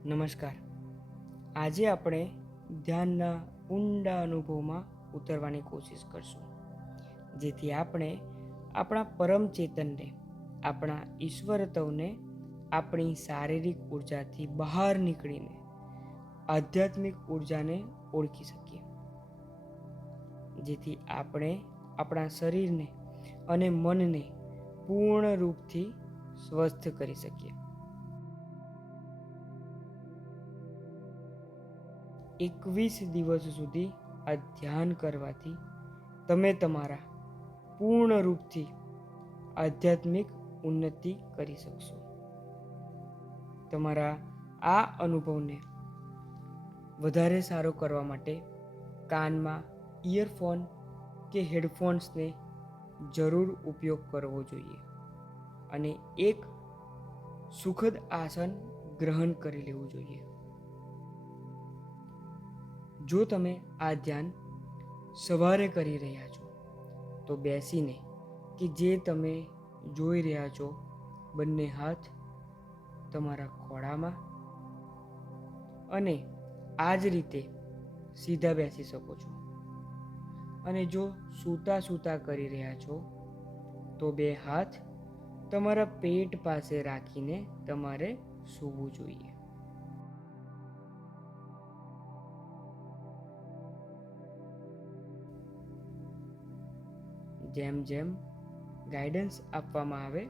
નમસ્કાર. આજે આપણે ધ્યાનના ઊંડા અનુભવમાં ઉતરવાની કોશિશ કરશું, જેથી આપણે આપણા પરમ ચેતનને, આપણા ઈશ્વરત્વને આપણી શારીરિક ઉર્જાથી બહાર નીકળીને આધ્યાત્મિક ઉર્જાને ઓળખી શકીએ, જેથી આપણે આપણા શરીરને અને મનને પૂર્ણ રૂપથી સ્વસ્થ કરી શકીએ. 21 દિવસ સુધી આ ધ્યાન કરવાથી તમે તમારા પૂર્ણ રૂપથી આધ્યાત્મિક ઉન્નતિ કરી શકશો. તમારા આ અનુભવને વધારે સારો કરવા માટે કાનમાં ઇયરફોન કે હેડફોન્સને જરૂર ઉપયોગ કરવો જોઈએ અને એક સુખદ આસન ગ્રહણ કરી લેવું જોઈએ. જો તમે આ ધ્યાન સવારે કરી રહ્યા છો તો બેસીને કે જે તમે જોઈ રહ્યા છો બંને હાથ તમારા ખોળામાં અને આ જ રીતે સીધા બેસી શકો છો. અને જો સૂતા સૂતા કરી રહ્યા છો તો બે હાથ તમારા પેટ પાસે રાખીને તમારે સૂવું જોઈએ. જેમ જેમ ગાઈડન્સ આપવામાં આવે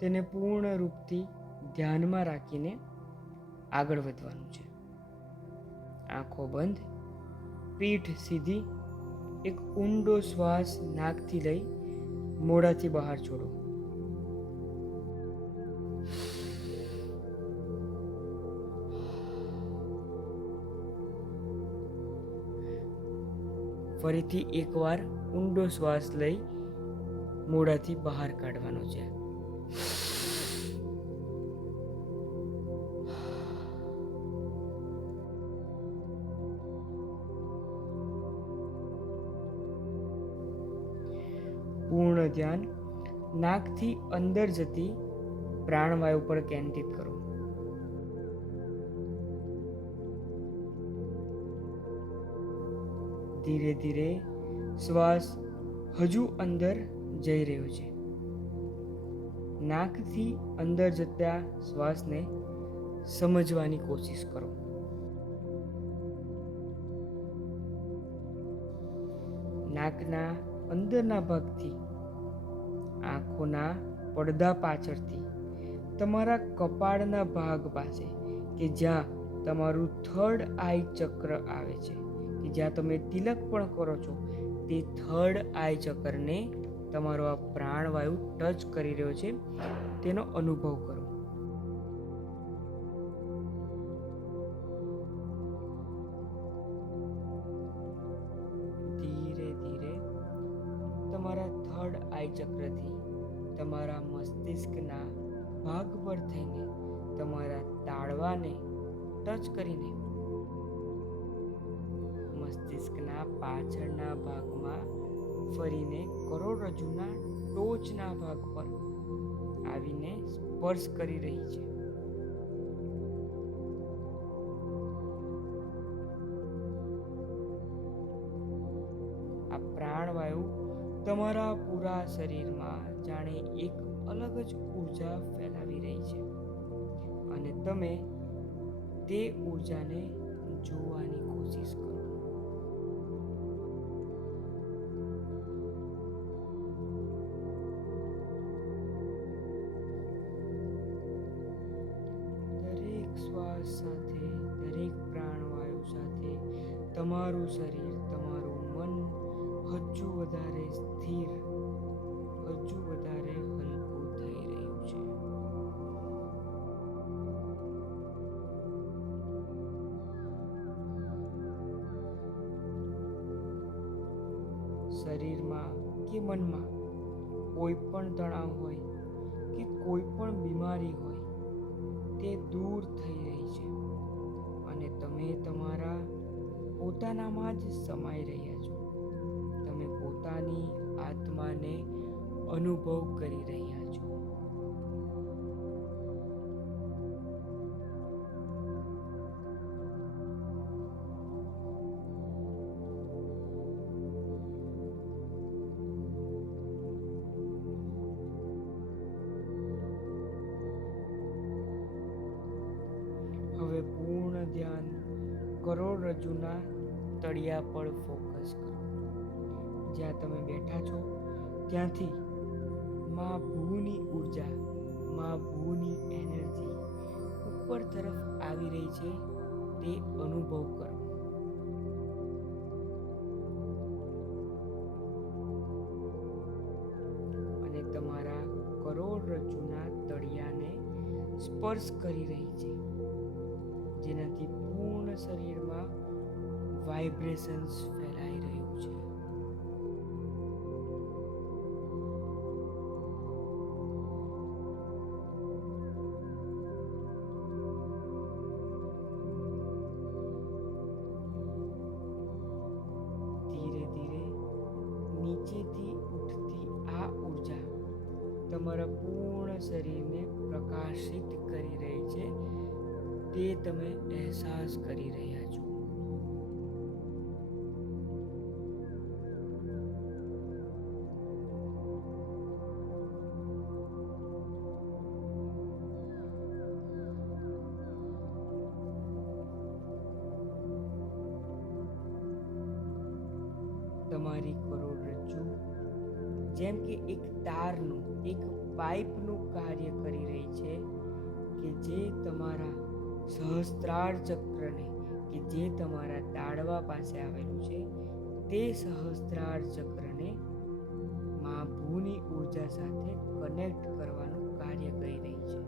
તેને પૂર્ણ રૂપથી ધ્યાનમાં રાખીને આગળ વધવાનું છે. આંખો બંધ, પીઠ સીધી, એક ઊંડો શ્વાસ નાકથી લઈ મોઢાથી બહાર છોડો. ફરીથી એકવાર ઊંડો શ્વાસ લઈ મોઢાથી બહાર કાઢવાનો છે. પૂર્ણ ધ્યાન નાકથી અંદર જતી પ્રાણવાયુ પર કેન્દ્રિત કરો. ધીરે ધીરે શ્વાસ હજુ અંદર જઈ રહ્યો છે. નાકથી અંદર જતા શ્વાસને સમજવાની કોશિશ કરો. નાકના અંદરના ભાગથી, આંખોના પડદા પાછળથી, તમારા કપાળના ભાગ પાસે કે જ્યાં તમારું થર્ડ આઈ ચક્ર આવે છે, કે જ્યાં તમે તિલક પણ કરો છો, તે થર્ડ આઈ ચક્રને તમારો આ પ્રાણવાયુ ટચ કરી રહ્યો છે તેનો અનુભવ કરો. ધીરે ધીરે તમારા થર્ડ આઈ ચક્રથી તમારા મસ્તિષ્કના ભાગ પર થઈને તમારા તાળવાને ટચ કરીને મસ્તિષ્કના પાછળના ભાગમાં ફરીને કરોડરજ્જુના ટોચના ભાગ પર આવીને સ્પર્શ કરી રહી છે. આ પ્રાણવાયુ તમારા પૂરા શરીરમાં જાણે એક અલગ જ ઉર્જા ફેલાવી રહી છે અને તમે તે ઉર્જાને જોવાની કોશિશ કરો. દરેક શ્વાસ સાથે, દરેક પ્રાણવાયુ સાથે તમારું શરીર, તમારું મન હજુ વધારે સ્થિર, હજુ વધારે હલકું થઈ રહ્યું છે. શરીરમાં કે મનમાં કોઈ પણ તણાવ હોય કે કોઈ પણ બીમારી હોય તે દૂર થઈ રહી છે અને તમે તમારા પોતાનામાં જ સમાઈ રહ્યા છો. તમે પોતાની આત્માને અનુભવ કરી રહ્યા છો. ધ્યાન કરોડરજ્જુના તળિયા પર ફોકસ કરો. જ્યાં તમે બેઠા છો ત્યાંથી મા ભૂની ઉર્જા, મા ભૂની એનર્જી ઉપર તરફ આવી રહી છે તે અનુભવ કરો. અને તમારા કરોડરજ્જુના તળિયાને સ્પર્શ કરી રહી છે, જેનાથી પૂર્ણ શરીરમાં વાઇબ્રેશન્સ ફેલાઈ રહ્યું છે. ધીરે ધીરે નીચેથી ઉઠતી આ ઉર્જા તમારા પૂર્ણ શરીરને પ્રકાશિત કરી રહી છે, તે તમે અહેસાસ કરી રહ્યા છો. તમારી કરોડરજ્જુ જેમ કે એક તારનું, એક પાઇપનું કાર્ય કરી રહી છે કે જે તમારા સહસ્ત્રાર ચક્રને, કે જે તમારા તાળવા પાસે આવેલું છે તે સહસ્ત્રાર ચક્રને મા ભૂની ઉર્જા સાથે કનેક્ટ કરવાનું કાર્ય કરી રહી છે.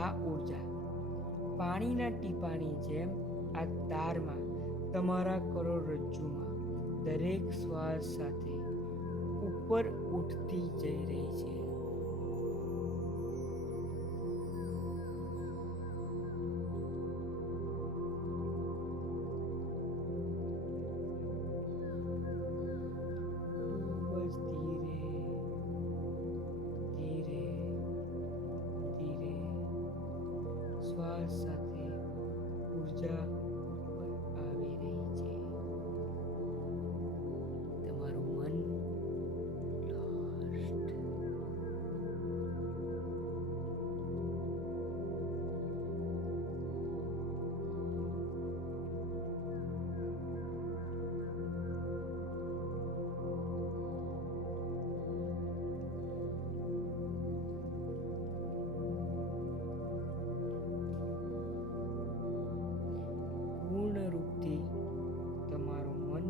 આ ઉર્જા પાણીના ટીપાની જેમ આ તારમાં તમારા કરોડરજ્જુમાં દરેક શ્વાસ સાથે ઉપર ઉઠતી જઈ રહી છે. ખૂબ જ ધીરે ધીરે ધીરે શ્વાસ સાથે ઉર્જા ઉપર આવી રહી છે. તમારું મન લોસ્ટ. પૂર્ણ રૂપથી તમારું મન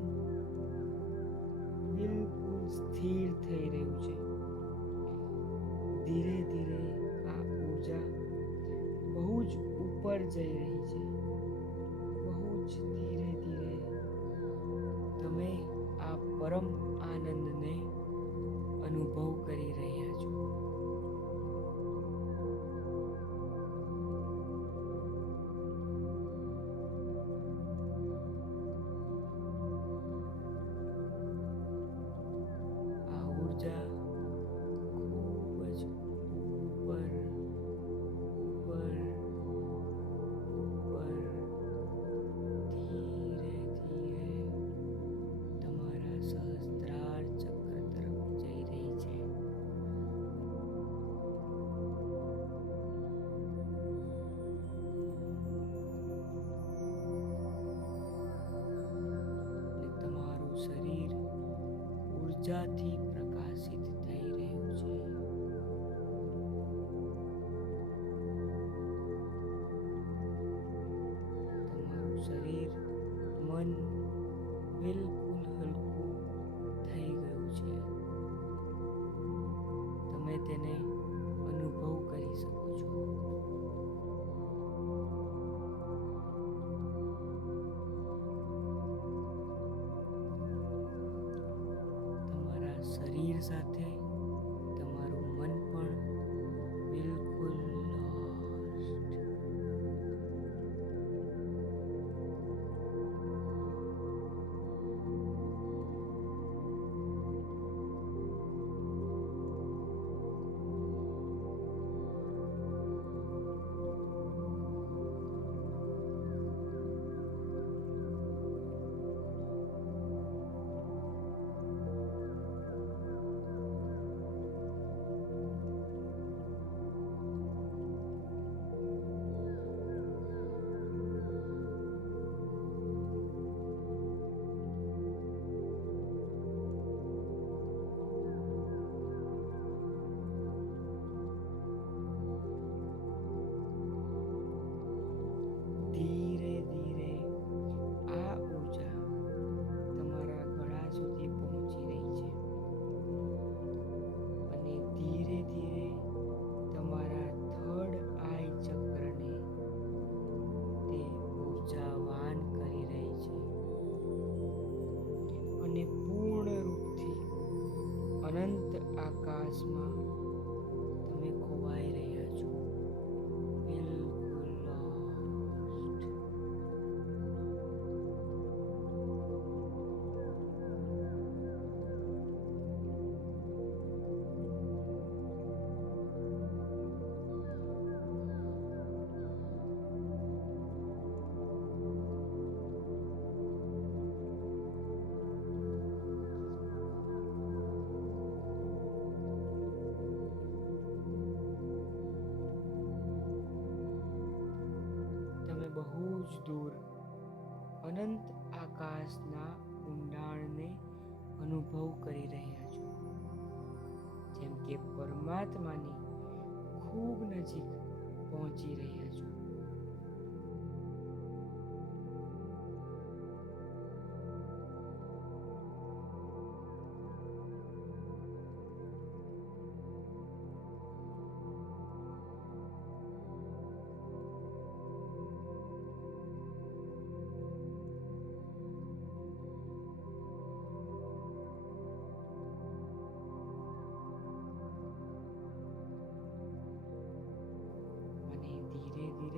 બિલકુલ સ્થિર થઈ રહ્યું છે. ધીરે ધીરે આ ઉર્જા બહુ જ ઉપર જઈ રહી છે. બહુ જ ધીરે ધીરે તમે આ પરમ આનંદને અનુભવ કરી રહ્યા છો. આ ઉર્જા ખૂબ જ ઉપર ઉપર ઉપર ધીરે ધીરે તમારા સહસ્ત્રાર ચક્ર તરફ જઈ રહી છે. અને તમારું શરીર ઉર્જાથી પ્રકાશિત થઈ રહ્યું છે. તમારું શરીર, મન બિલકુલ હલકું થઈ ગયું છે. તમે તેને અનુભવ કરી શકો છો. તમારા શરીર સાથે તમારું મન પણ બિલકુલ લોસ્ટ. આકાશમાં તમે ખોવાઈ રહ્યા છો, બિલકુલ lost. તમે બહુ જ દૂર અનંત આકાશના ઊંડાણને અનુભવ કરી રહ્યા છો, જેમ કે પરમાત્માની ખૂબ નજીક પહોંચી રહ્યા છો. અને ધીરે ધીરે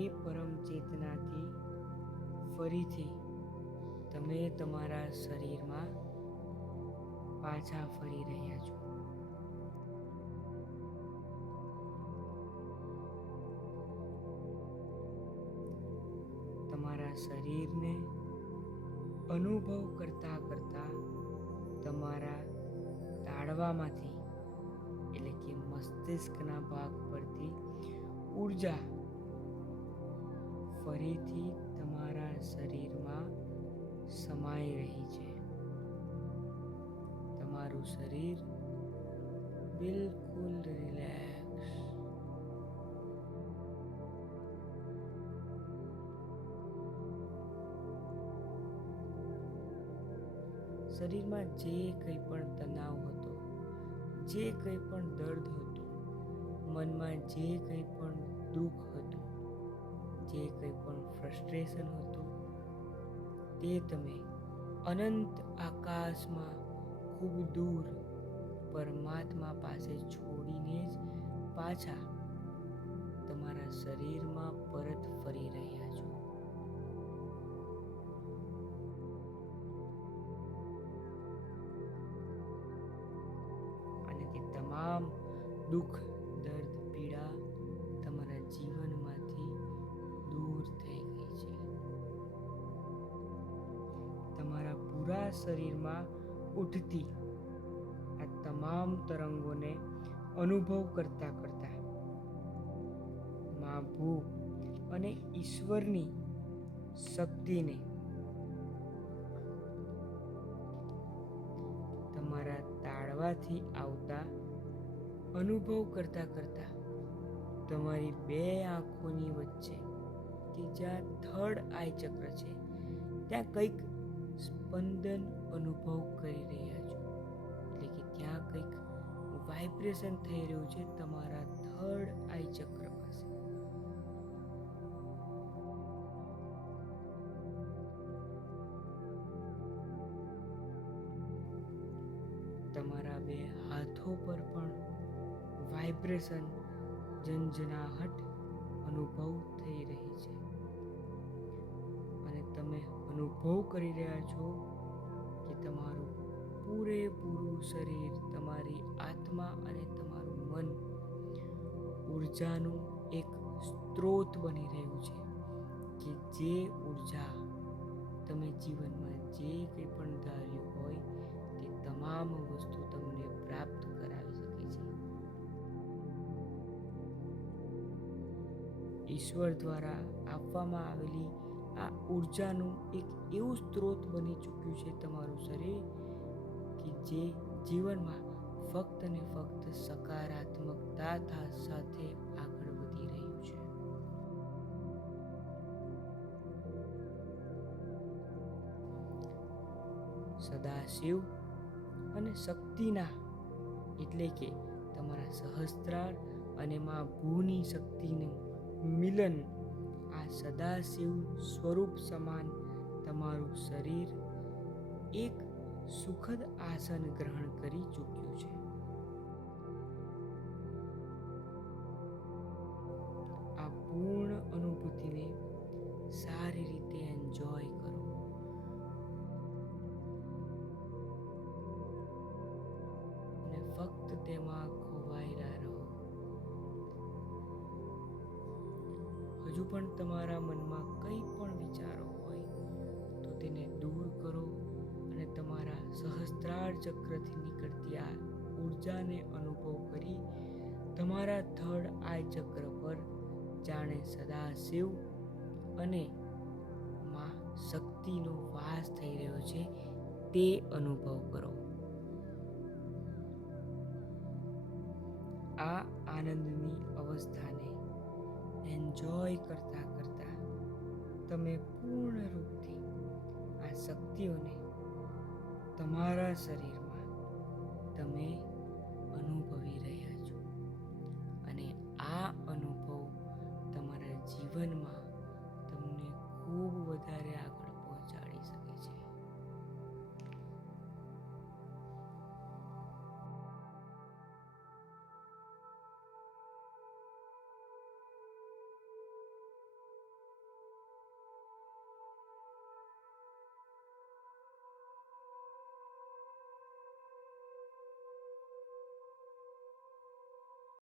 એ પરમ ચેતનાથી ફરીથી તમે તમારા શરીરમાં પાછા ફરી રહ્યા છો. તમારા શરીરને અનુભવ કરતા કરતા તમારા તાળવામાંથી એટલે કે મસ્તિષ્કના ભાગ પરથી ઊર્જા ફરીથી તમારા શરીરમાં સમાઈ રહી છે. તમારું શરીર બિલકુલ રિલેક્સ. શરીરમાં જે કંઈ પણ તણાવ હતો, જે કંઈ પણ દર્દ હતું, મનમાં જે કંઈ પણ દુઃખ હતું, જે કંઈ પણ ફ્રસ્ટ્રેશન હતું, તે તમે અનંત આકાશમાં ખૂબ દૂર પરમાત્મા પાસે છોડીને જ પાછા તમારા શરીરમાં પરત ફરી રહ્યા છો. અને તે તમામ દુઃખ, દર્દ, પીડા તમારા જીવનમાંથી દૂર થઈ ગઈ છે. તમારા પૂરા શરીરમાં ઉઠતી આ તમામ તરંગોને અનુભવ કરતા કરતા મા ભૂ અને ઈશ્વરની શક્તિને તમારા તાળવાથી આવતા અનુભવ કરતા કરતા તમારી બે આંખોની વચ્ચે કે જ્યાં થર્ડ આઈ ચક્ર છે ત્યાં કંઈક સ્પંદન અનુભવ કરી રહ્યા છો. એટલે કે ત્યાં કંઈક વાઇબ્રેશન થઈ રહ્યું છે તમારા થર્ડ આઈ ચક્ર પાસે. તમારા બે હાથો પર પણ વાઇબ્રેશન, ઝંઝનાહટ અનુભવ થઈ રહી છે. અને તમે અનુભવ કરી રહ્યા છો કે તમારું પૂરેપૂરું શરીર, તમારી આત્મા અને તમારું મન ઉર્જાનું એક સ્ત્રોત બની રહ્યું છે કે જે ઉર્જા તમે જીવનમાં જે કંઈ પણ ધાર્યું હોય તે તમામ વસ્તુ તમને પ્રાપ્ત કરાવી શકે છે. ઈશ્વર દ્વારા આપવામાં આવેલી આ ઉર્જાનું એક એવું સ્ત્રોત બની ચૂક્યું છે તમારું શરીર કે જે જીવનમાં ફક્ત ને ફક્ત સકારાત્મકતા સાથે આગળ વધી રહ્યું છે. સદાશિવ અને શક્તિના એટલે કે તમારા સહસ્ત્રાર અને મા ભૂની શક્તિનું મિલન, આ સદાશિવ સ્વરૂપ સમાન તમારું શરીર એક સુખદ આસન ગ્રહણ કરી ચૂક્યું છે. આ પૂર્ણ અનુભૂતિને સારી રીતે એન્જોય કરો. અને ફક્ત તેમાં ખોવાયેલા રહો. હજુ પણ તમારા મનમાં કંઈ પણ વિચારો હોય તો તેને દૂર કરો અને તમારા સહસ્ત્રાર ચક્રથી નીકળતી આ ઉર્જાને અનુભવ કરી તમારા થર્ડ આઈ ચક્ર પર જાણે સદાશિવ અને માં શક્તિનો વાસ થઈ રહ્યો છે તે અનુભવ કરો. આ આનંદની અવસ્થાને એન્જોય કરતા કરતા તમે પૂર્ણ રૂપથી આ શક્તિઓને તમારા શરીરમાં તમે અનુભવી રહ્યા છો. અને આ અનુભવ તમારા જીવનમાં